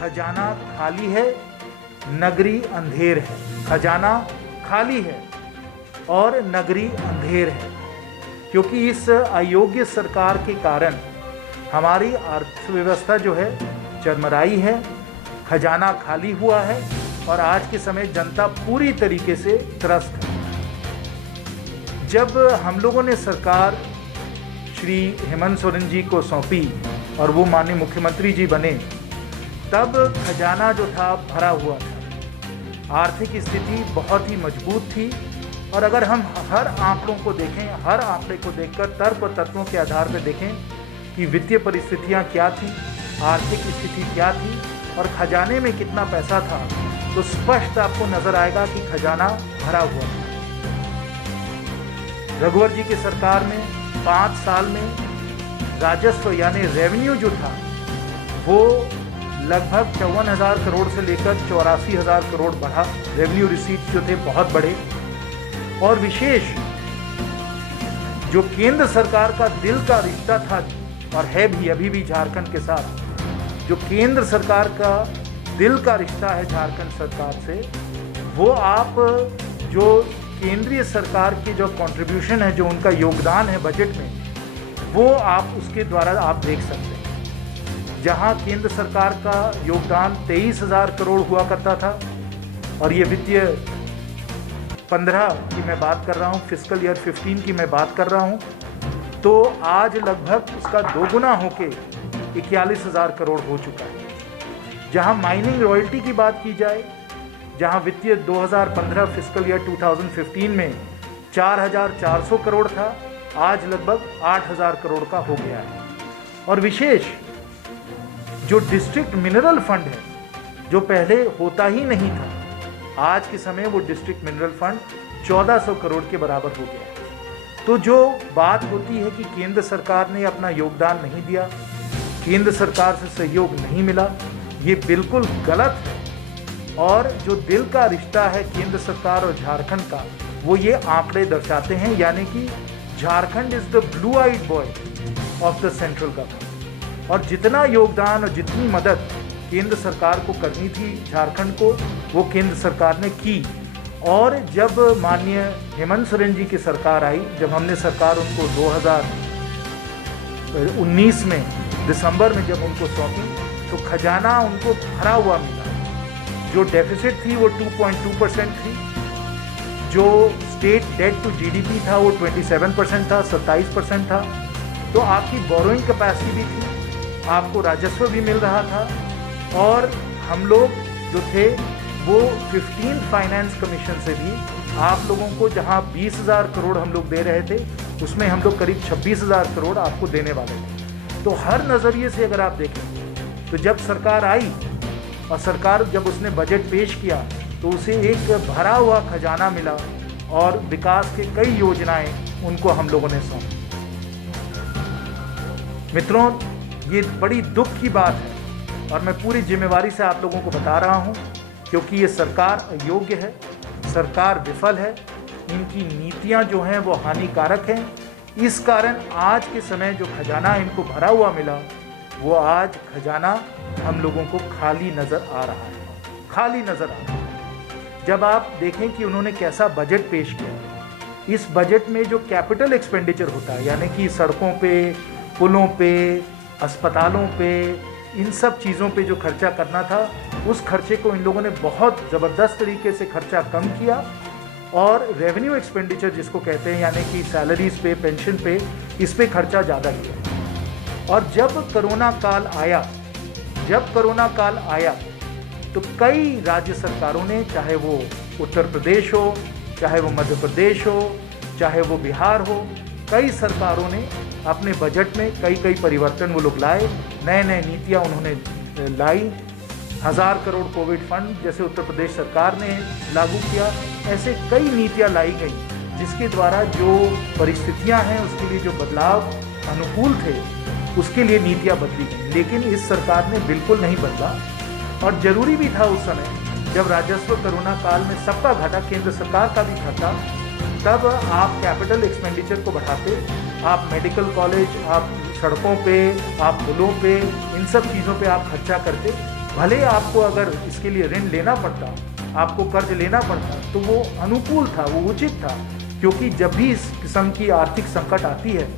खजाना खाली है, नगरी अंधेर है। खजाना खाली है और नगरी अंधेर है, क्योंकि इस अयोग्य सरकार के कारण हमारी अर्थव्यवस्था जो है चरमराई है, खजाना खाली हुआ है और आज के समय जनता पूरी तरीके से त्रस्त है। जब हम लोगों ने सरकार श्री हेमंत सोरेन जी को सौंपी और वो माननीय मुख्यमंत्री जी बने, तब खजाना जो था भरा हुआ था, आर्थिक स्थिति बहुत ही मजबूत थी। और अगर हम हर आंकड़ों को देखें, हर आंकड़े को देखकर तर्क तत्वों के आधार पर देखें कि वित्तीय परिस्थितियां क्या थी, आर्थिक स्थिति क्या थी और खजाने में कितना पैसा था, तो स्पष्ट आपको नजर आएगा कि खजाना भरा हुआ था। रघुवर जी की सरकार में 5 साल में राजस्व यानी रेवेन्यू जो था वो लगभग 54,000 करोड़ से लेकर 84,000 करोड़ बढ़ा। रेवेन्यू रिसीट्स जो थे बहुत बड़े। और विशेष जो केंद्र सरकार का दिल का रिश्ता था और है भी अभी भी झारखंड के साथ, जो केंद्र सरकार का दिल का रिश्ता है झारखंड सरकार से, वो आप जो केंद्रीय सरकार की जो कंट्रीब्यूशन है, जो उनका योगदान है बजट में, वो आप उसके द्वारा आप देख सकते हैं। जहां केंद्र सरकार का योगदान 23,000 करोड़ हुआ करता था और ये वित्तीय 15 की मैं बात कर रहा हूँ, फिस्कल ईयर 15 की मैं बात कर रहा हूँ, तो आज लगभग उसका दोगुना होके 41,000 करोड़ हो चुका है। जहाँ माइनिंग रॉयल्टी की बात की जाए, जहाँ वित्तीय 2015 फिस्कल ईयर 2015 में 4,400 करोड़ था, आज लगभग 8,000 करोड़ का हो गया है। और विशेष जो डिस्ट्रिक्ट मिनरल फंड है, जो पहले होता ही नहीं था, आज के समय वो डिस्ट्रिक्ट मिनरल फंड 1400 करोड़ के बराबर हो गया है। तो जो बात होती है कि केंद्र सरकार ने अपना योगदान नहीं दिया, केंद्र सरकार से सहयोग नहीं मिला, ये बिल्कुल गलत है। और जो दिल का रिश्ता है केंद्र सरकार और झारखंड का, वो ये आंकड़े दर्शाते हैं, यानी कि Jharkhand is the blue eyed boy of the central government. और जितना योगदान और जितनी मदद केंद्र सरकार को करनी थी झारखंड को, वो केंद्र सरकार ने की। और जब माननीय हेमंत सोरेन जी की सरकार आई, जब हमने सरकार उनको 2019 में दिसंबर में जब उनको सौंपी, तो खजाना उनको भरा हुआ मिला। जो डेफिसिट थी वो 2.2% थी, जो स्टेट डेट टू जीडीपी था वो 27% था, 27% था। तो आपकी बोरोइंग कैपेसिटी भी थी, आपको राजस्व भी मिल रहा था। और हम लोग जो थे वो 15 फाइनेंस कमीशन से भी आप लोगों को, जहां 20,000 करोड़ हम लोग दे रहे थे, उसमें हम लोग करीब 26,000 करोड़ आपको देने वाले थे। तो हर नज़रिए से अगर आप देखें, तो जब सरकार आई और सरकार जब उसने बजट पेश किया, तो उसे एक भरा हुआ खजाना मिला और विकास के कई योजनाएं उनको हम लोगों ने सौंपी। मित्रों, ये बड़ी दुख की बात है और मैं पूरी जिम्मेवारी से आप लोगों को बता रहा हूं, क्योंकि ये सरकार अयोग्य है, सरकार विफल है, इनकी नीतियां जो हैं वो हानिकारक हैं। इस कारण आज के समय जो खजाना इनको भरा हुआ मिला, वो आज खजाना हम लोगों को खाली नज़र आ रहा है, खाली नज़र आ रहा है। जब आप देखें कि उन्होंने कैसा बजट पेश किया, इस बजट में जो कैपिटल एक्सपेंडिचर होता है, यानी कि सड़कों पे, पुलों पे, अस्पतालों पे, इन सब चीज़ों पे जो खर्चा करना था, उस खर्चे को इन लोगों ने बहुत ज़बरदस्त तरीके से खर्चा कम किया। और रेवेन्यू एक्सपेंडिचर जिसको कहते हैं, यानी कि सैलरीज पे, पेंशन पे, इस पे खर्चा ज़्यादा किया। और जब कोरोना काल आया तो कई राज्य सरकारों ने, चाहे वो उत्तर प्रदेश हो, चाहे वो मध्य प्रदेश हो, चाहे वो बिहार हो, कई सरकारों ने अपने बजट में कई परिवर्तन वो लोग लाए, नए नीतियाँ उन्होंने लाई। 1000 करोड़ कोविड फंड जैसे उत्तर प्रदेश सरकार ने लागू किया, ऐसे कई नीतियाँ लाई गई, जिसके द्वारा जो परिस्थितियाँ हैं उसके लिए जो बदलाव अनुकूल थे, उसके लिए नीतियाँ बदली गई। लेकिन इस सरकार ने बिल्कुल नहीं बदला। और ज़रूरी भी था उस समय, जब राजस्व कोरोना काल में सबका घाटा केंद्र सरकार का भी घटा, तब आप कैपिटल एक्सपेंडिचर को बढ़ाते, आप मेडिकल कॉलेज, आप सड़कों पे, आप पुलों पे, इन सब चीज़ों पे आप खर्चा करते, भले आपको अगर इसके लिए ऋण लेना पड़ता, आपको कर्ज लेना पड़ता, तो वो अनुकूल था, वो उचित था, क्योंकि जब भी इस किस्म की आर्थिक संकट आती है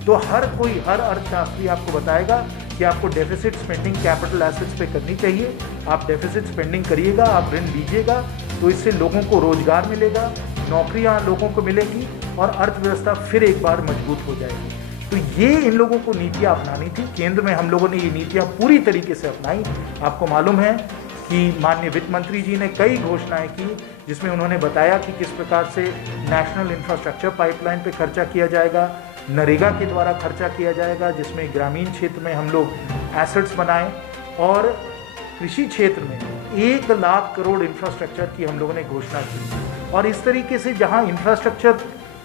तो हर अर्थशास्त्री आपको बताएगा कि आपको डेफिसिट स्पेंडिंग कैपिटल एसेट्स पे करनी चाहिए। आप डेफिसिट स्पेंडिंग करिएगा, आप ऋण लीजिएगा, तो इससे लोगों को रोजगार मिलेगा, नौकरियां लोगों को मिलेगी और अर्थव्यवस्था फिर एक बार मजबूत हो जाएगी। तो ये इन लोगों को नीतियाँ अपनानी थी। केंद्र में हम लोगों ने ये नीतियाँ पूरी तरीके से अपनाई। आपको मालूम है कि माननीय वित्त मंत्री जी ने कई घोषणाएं की, जिसमें उन्होंने बताया कि किस प्रकार से नेशनल इंफ्रास्ट्रक्चर पाइपलाइन पे खर्चा किया जाएगा, नरेगा के द्वारा खर्चा किया जाएगा, जिसमें ग्रामीण क्षेत्र में हम लोग एसेट्स बनाएं, और कृषि क्षेत्र में 1 लाख करोड़ इंफ्रास्ट्रक्चर की हम लोगों ने घोषणा की। और इस तरीके से जहां इंफ्रास्ट्रक्चर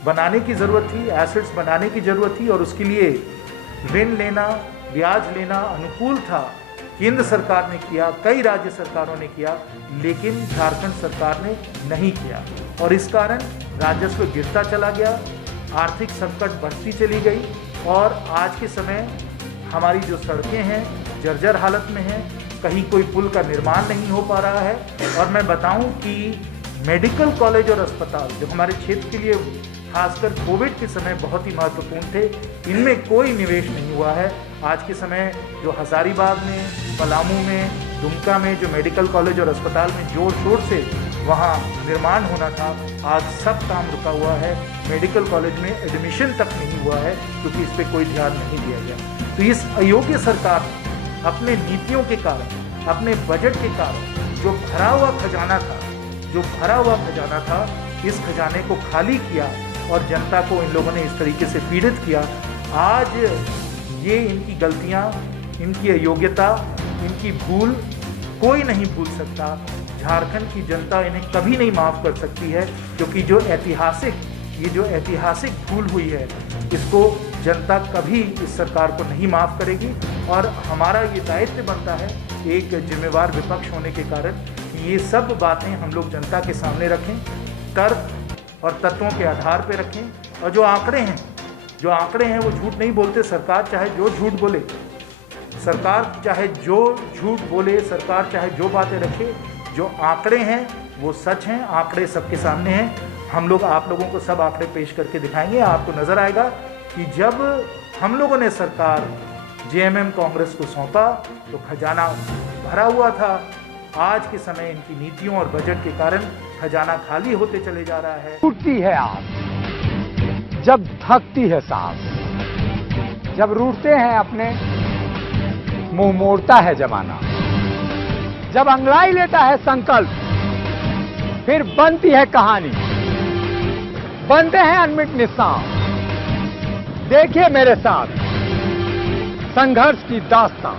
बनाने की ज़रूरत थी, एसेट्स बनाने की ज़रूरत थी और उसके लिए ऋण लेना, ब्याज लेना अनुकूल था, केंद्र सरकार ने किया, कई राज्य सरकारों ने किया, लेकिन झारखंड सरकार ने नहीं किया और इस कारण राजस्व गिरता चला गया, आर्थिक संकट बढ़ती चली गई और आज के समय हमारी जो सड़कें हैं जर्जर हालत में हैं, कहीं कोई पुल का निर्माण नहीं हो पा रहा है। और मैं बताऊं कि मेडिकल कॉलेज और अस्पताल जो हमारे क्षेत्र के लिए खासकर कोविड के समय बहुत ही महत्वपूर्ण थे, इनमें कोई निवेश नहीं हुआ है। आज के समय जो हजारीबाग में, पलामू में, दुमका में जो मेडिकल कॉलेज और अस्पताल में जोर शोर से वहाँ निर्माण होना था, आज सब काम रुका हुआ है। मेडिकल कॉलेज में एडमिशन तक नहीं हुआ है क्योंकि इस पर कोई ध्यान नहीं दिया गया। तो इस अयोग्य सरकार ने अपने नीतियों के कारण, अपने बजट के कारण जो भरा हुआ खजाना था, इस खजाने को खाली किया और जनता को इन लोगों ने इस तरीके से पीड़ित किया। आज ये इनकी गलतियां, इनकी अयोग्यता, इनकी भूल कोई नहीं भूल सकता। झारखंड की जनता इन्हें कभी नहीं माफ़ कर सकती है, क्योंकि जो ऐतिहासिक भूल हुई है, इसको जनता कभी इस सरकार को नहीं माफ़ करेगी। और हमारा ये दायित्व बनता है एक जिम्मेवार विपक्ष होने के कारण कि ये सब बातें हम लोग जनता के सामने रखें, तर्क और तत्वों के आधार पर रखें। और जो आंकड़े हैं वो झूठ नहीं बोलते। सरकार चाहे जो झूठ बोले, सरकार चाहे जो बातें रखे, जो आंकड़े हैं वो सच हैं, आंकड़े सबके सामने हैं। हम लोग आप लोगों को सब आंकड़े पेश करके दिखाएंगे। आपको नज़र आएगा कि जब हम लोगों ने सरकार जेएमएम कांग्रेस को सौंपा तो खजाना भरा हुआ था। आज के समय इनकी नीतियों और बजट के कारण खजाना खाली होते चले जा रहा है। टूटती है आस, जब थकती है सांस, जब रूठते हैं अपने, मुंह मोड़ता है जमाना, जब अंगड़ाई लेता है संकल्प, फिर बनती है कहानी, बनते हैं अनमिट निशान। देखिए मेरे साथ संघर्ष की दास्तान।